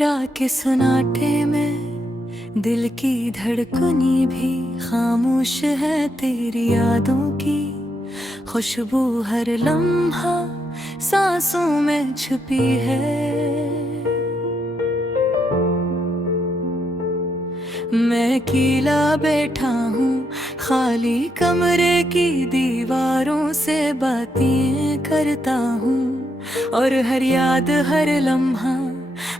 अंधेरा के सन्नाटे में दिल की धड़कनी भी खामोश है। तेरी यादों की खुशबू हर लम्हा सांसों में छुपी है। मैं अकेला बैठा हूँ खाली कमरे की दीवारों से बातें करता हूँ, और हर याद हर लम्हा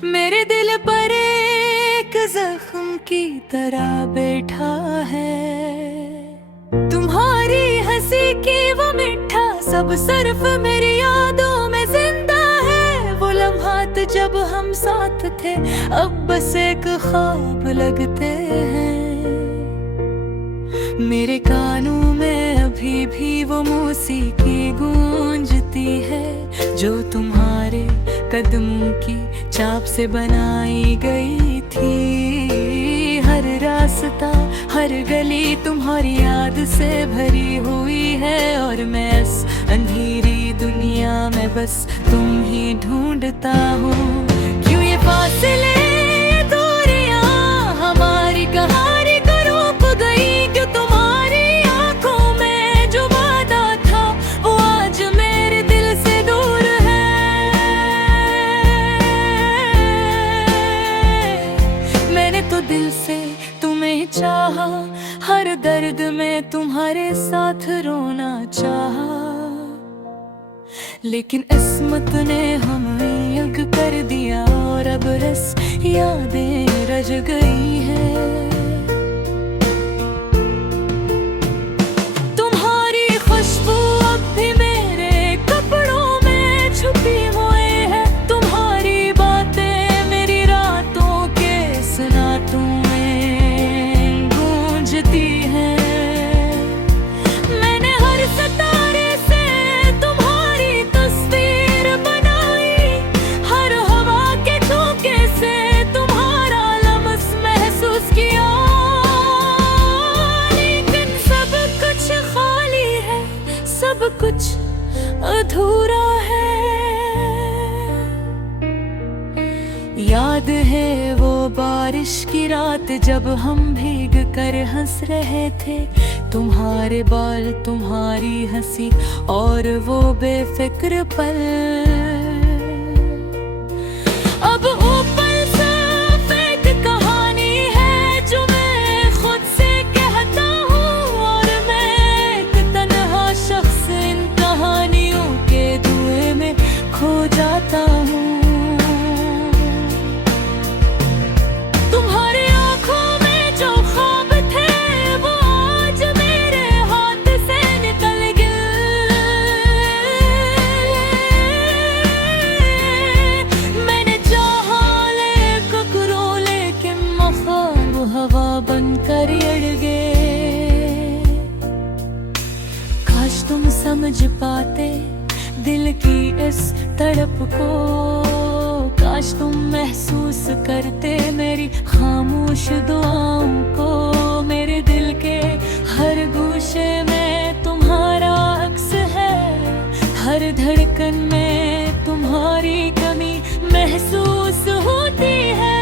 मेरे दिल पर एक जख्म की तरह बैठा है। तुम्हारी हंसी की वो मिठा सब सिर्फ मेरी यादों में जिंदा है। वो लम्हात जब हम साथ थे अब बस एक ख्वाब लगते हैं। मेरे कानों में अभी भी वो मौसीकी गूंजती है जो तुम्हारे कदमों की चाप से बनाई गई थी। हर रास्ता हर गली तुम्हारी याद से भरी हुई है, और मैं इस अंधेरी दुनिया में बस तुम ही ढूंढता हूँ। क्यों ये फासले ये दूरियां हमारी कहानी को रोक गई? क्यों तुम्हारी आंखों में जो वादा था वो आज मेरे दिल से दूर है? मैंने तो दिल से तुम्हें चाहा, हर दर्द में तुम्हारे साथ रोना चाहा, लेकिन किस्मत ने हमें अलग कर दिया और अब रस यादें रज गई हैं। तुम्हारी खुशबू अब भी मेरे कपड़ों में छुपी हुई है। तुम्हारी बातें मेरी रातों के सन्नाटों में गूंजती हैं। मैंने हर सितारे से तुम्हारी तस्वीर बनाई, हर हवा के झोंके से तुम्हारा लम्स महसूस किया, लेकिन सब कुछ खाली है, सब कुछ अधूरा है। याद है वो बारिश की रात जब हम भीग कर हंस रहे थे, तुम्हारे बाल तुम्हारी हंसी और वो बेफिक्र पल। अब ऊपर सफेद कहानी है जो मैं खुद से कहता हूँ, और मैं एक तन्हा शख्स इन कहानियों के धुएं में खो जाता हूँ। तुम्हारी आंखों में जो ख्वाब थे वो आज मेरे हाथ से निकल गए। मैंने चाहा लेकरो लेकिन ख्वाब हवा बनकर अड़ गए। काश तुम समझ पाते दिल की इस तड़प को, काश तुम महसूस करते मेरी खामोश दुआओं को। मेरे दिल के हर गोशे में तुम्हारा अक्स है, हर धड़कन में तुम्हारी कमी महसूस होती है।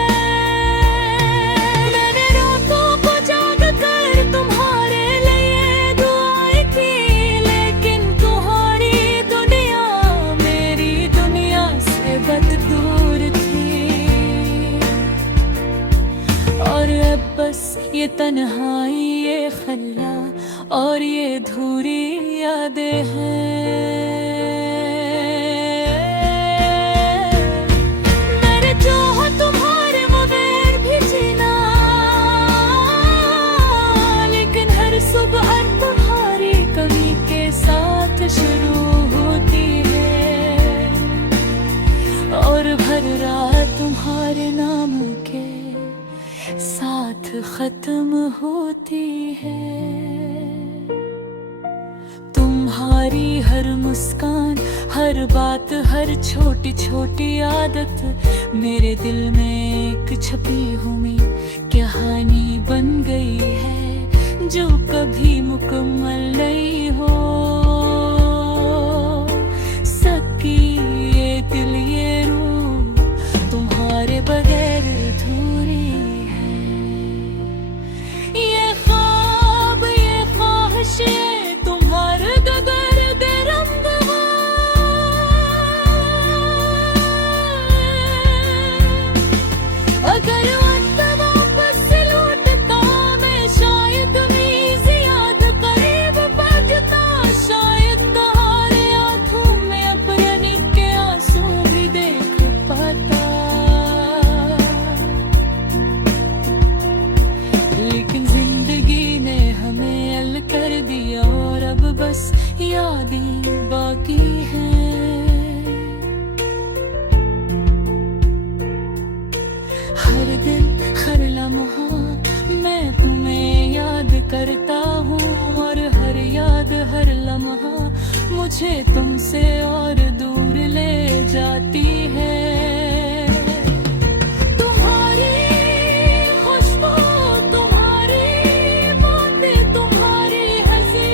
मैंने रातों को जाग कर तुम्हारे लिए दुआएं की, लेकिन तुम्हारी दुनिया मेरी दुनिया से बददूर थी, और अब बस ये तन्हाई ये खल्ला और ये धूरी यादें हैं। मैंने चाहा तुम्हारे बगैर भी जीना, लेकिन हर सुबह तुम्हारी कमी के साथ शुरू होती है, और भर रात तुम्हारे नाम के साथ खत्म होती है। तुम्हारी हर मुस्कान हर बात हर छोटी छोटी आदत मेरे दिल में एक छपी हुई कहानी बन गई है, जो कभी मुकम्मल नहीं हो सकी। ये दिल ये रूह तुम्हारे बगैर मुझे तुमसे और दूर ले जाती है। तुम्हारी खुशबू, तुम्हारी बातें, तुम्हारी हंसी,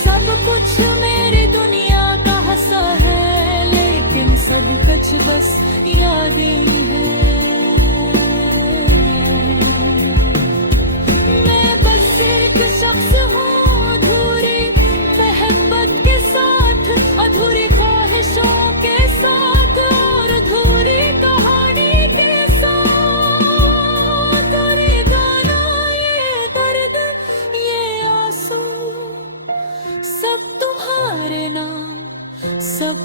सब कुछ मेरी दुनिया का हंसा है, लेकिन सब कुछ बस यादें हैं। मैं बस एक शख्स हूँ अधूरी मोहब्बत के साथ, अधूरी ख्वाहिशों के साथ और अधूरी कहानी के साथ। और ये गाना, ये दर्द, ये आंसू, सब तुम्हारे नाम, सब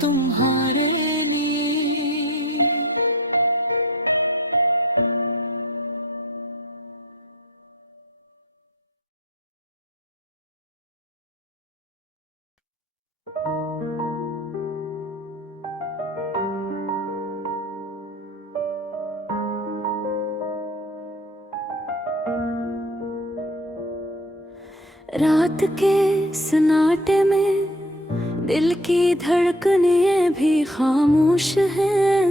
तुम्हारे लिए। रात के सन्नाटे में दिल की धड़कनें भी खामोश हैं।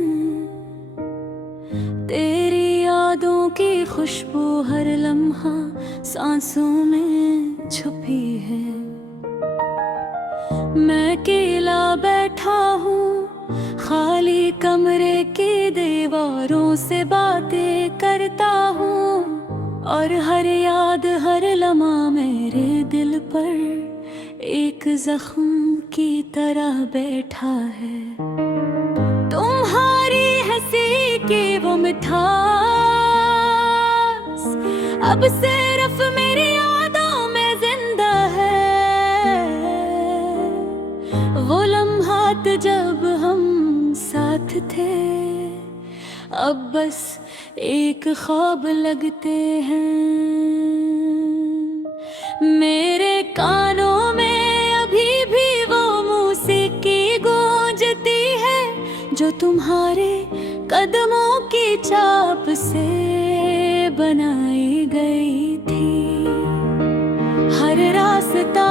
तेरी यादों की खुशबू हर लम्हा सांसों में छुपी है। मैं अकेला बैठा हूँ खाली कमरे की दीवारों से बातें करता हूँ, और हर याद, हर लम्हा मेरे दिल पर एक जख्म की तरह बैठा है। तुम्हारी हंसी की वो मिठास अब सिर्फ मेरी यादों में जिंदा है। वो लम्हात जब हम साथ थे, अब बस एक ख्वाब लगते हैं। मेरे कानों में अभी भी वो मौसीकी गूंजती है, जो तुम्हारे कदमों की चाप से बनाई गई थी। हर रास्ता,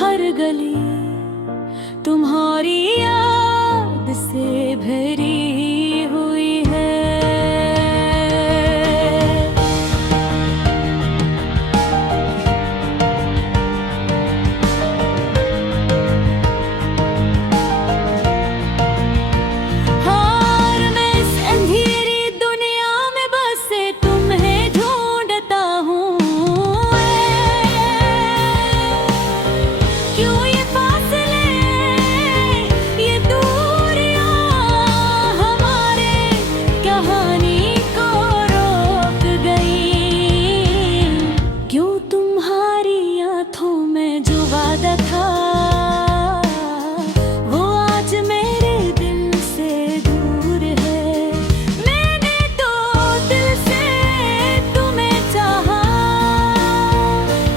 हर गली तुम्हारी याद से भरी हुई है। और मैं इस अंधेरी दुनिया में बसे तुम्हें ढूंढता हूँ। क्यों ये फासले, ये दूरियां हमारे कहानी को रोक गई। क्यों तुम्हारी आंखों में जो वादा था, वो आज मेरे दिल से दूर है। मैंने तो दिल से तुम्हें चाहा,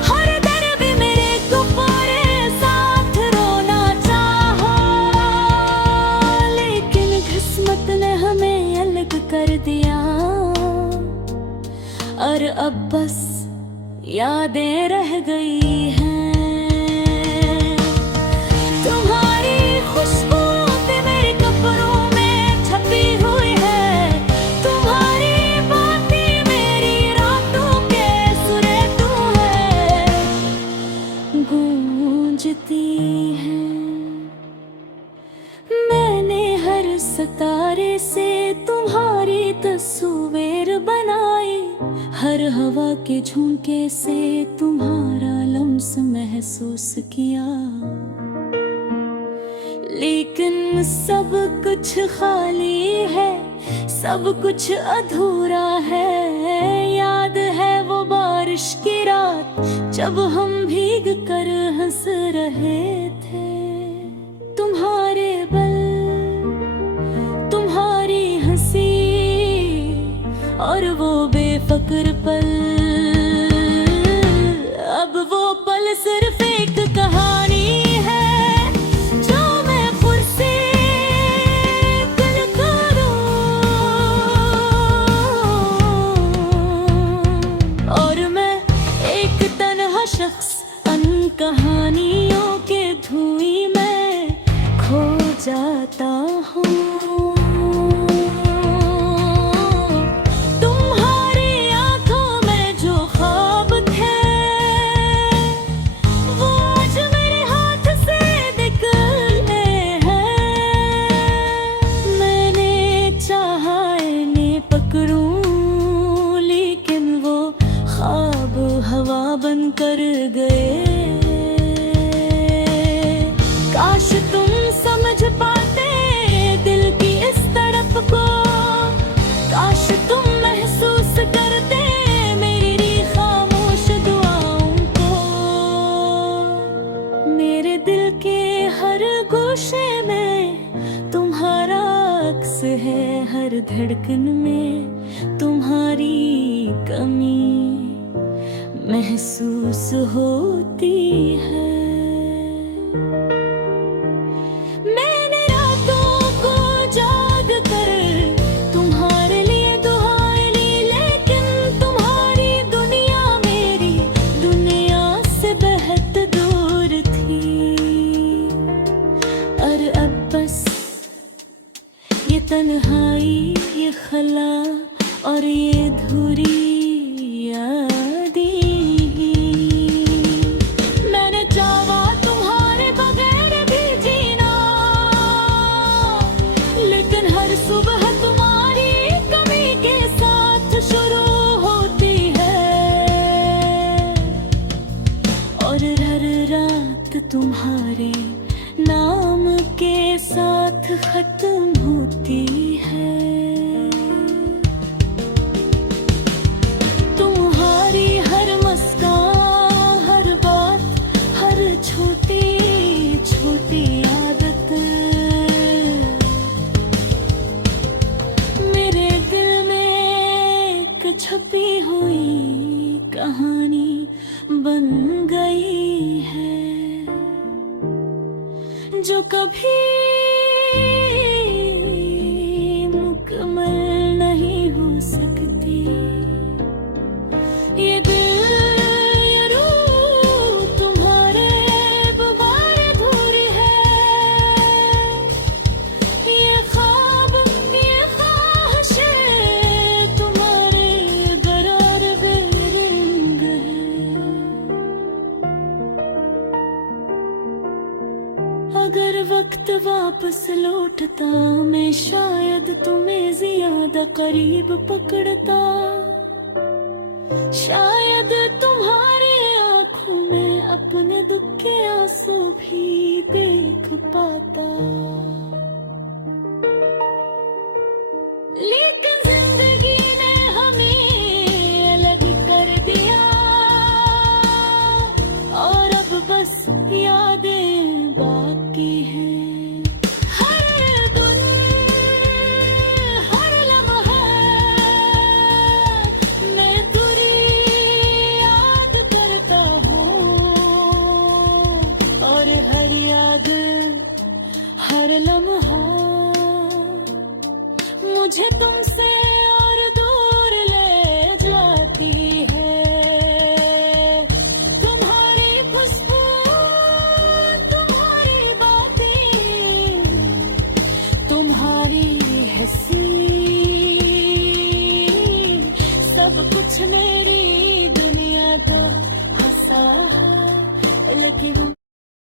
हर दर्द मेरे को पूरे साथ रोना चाहा, लेकिन किस्मत ने हमें अलग कर दिया। और अब बस यादें रह गई हैं। तुम्हारी खुशबू भी मेरे कपड़ों में छपी हुई है। तुम्हारी बातें मेरी रातों के सुरे तुम्हें गूंजती हैं। मैंने हर सितारे से तुम्हारी तस्वीर बनाई, हर हवा के झोंके से तुम्हारा लम्स महसूस किया। लेकिन सब कुछ खाली है, सब कुछ अधूरा है। याद है वो बारिश की रात, जब हम भीग कर हंस रहे थे। तुम्हारे बल, तुम्हारी हंसी और वो बेफिक्र पल, अब वो पल सिर्फ एक कहानी है, जो मैं खुद से करूं। है हर धड़कन में तुम्हारी कमी महसूस होती है। मैंने रातों को जाग कर तुम्हारे लिए दुआएं ली, लेकिन तुम्हारी दुनिया मेरी दुनिया से बेहद दूर थी। और अब बस ये तन्हाई, ये खला और ये धुरी सुबह तुम्हारी कमी के साथ शुरू होती है और हर रात तुम्हारे नाम के साथ खत्म होती है। तुम्हारी हर मुस्कान, हर बात, हर छोटी छोटी आदत छपी हुई कहानी बन गई है, जो कभी मुकम्मल नहीं हो सकती। ये दिल, ये रूह तुम्हारे गुबार अधूरी है, ये ख्वाब, ये ख्वाहिशें तुम्हारे गरार बेरंग है। अगर वक्त वापस लौटता मैं शायद तुम्हें ज्यादा करीब पकड़ता, शायद तुम्हारी आंखों में अपने दुख के आंसू भी देख पाता। लेकिन जिंदगी ने हमें अलग कर दिया और अब बस यादें बाकी हैं। हर दिन, हर लम्हा मैं दूरी याद करता हूँ और हर याद, हर लम्हा मुझे तुमसे और दूर ले जाती है। तुम्हारी खुशबू, तुम्हारी बातें, तुम्हारी हंसी, सब कुछ मेरी दुनिया था।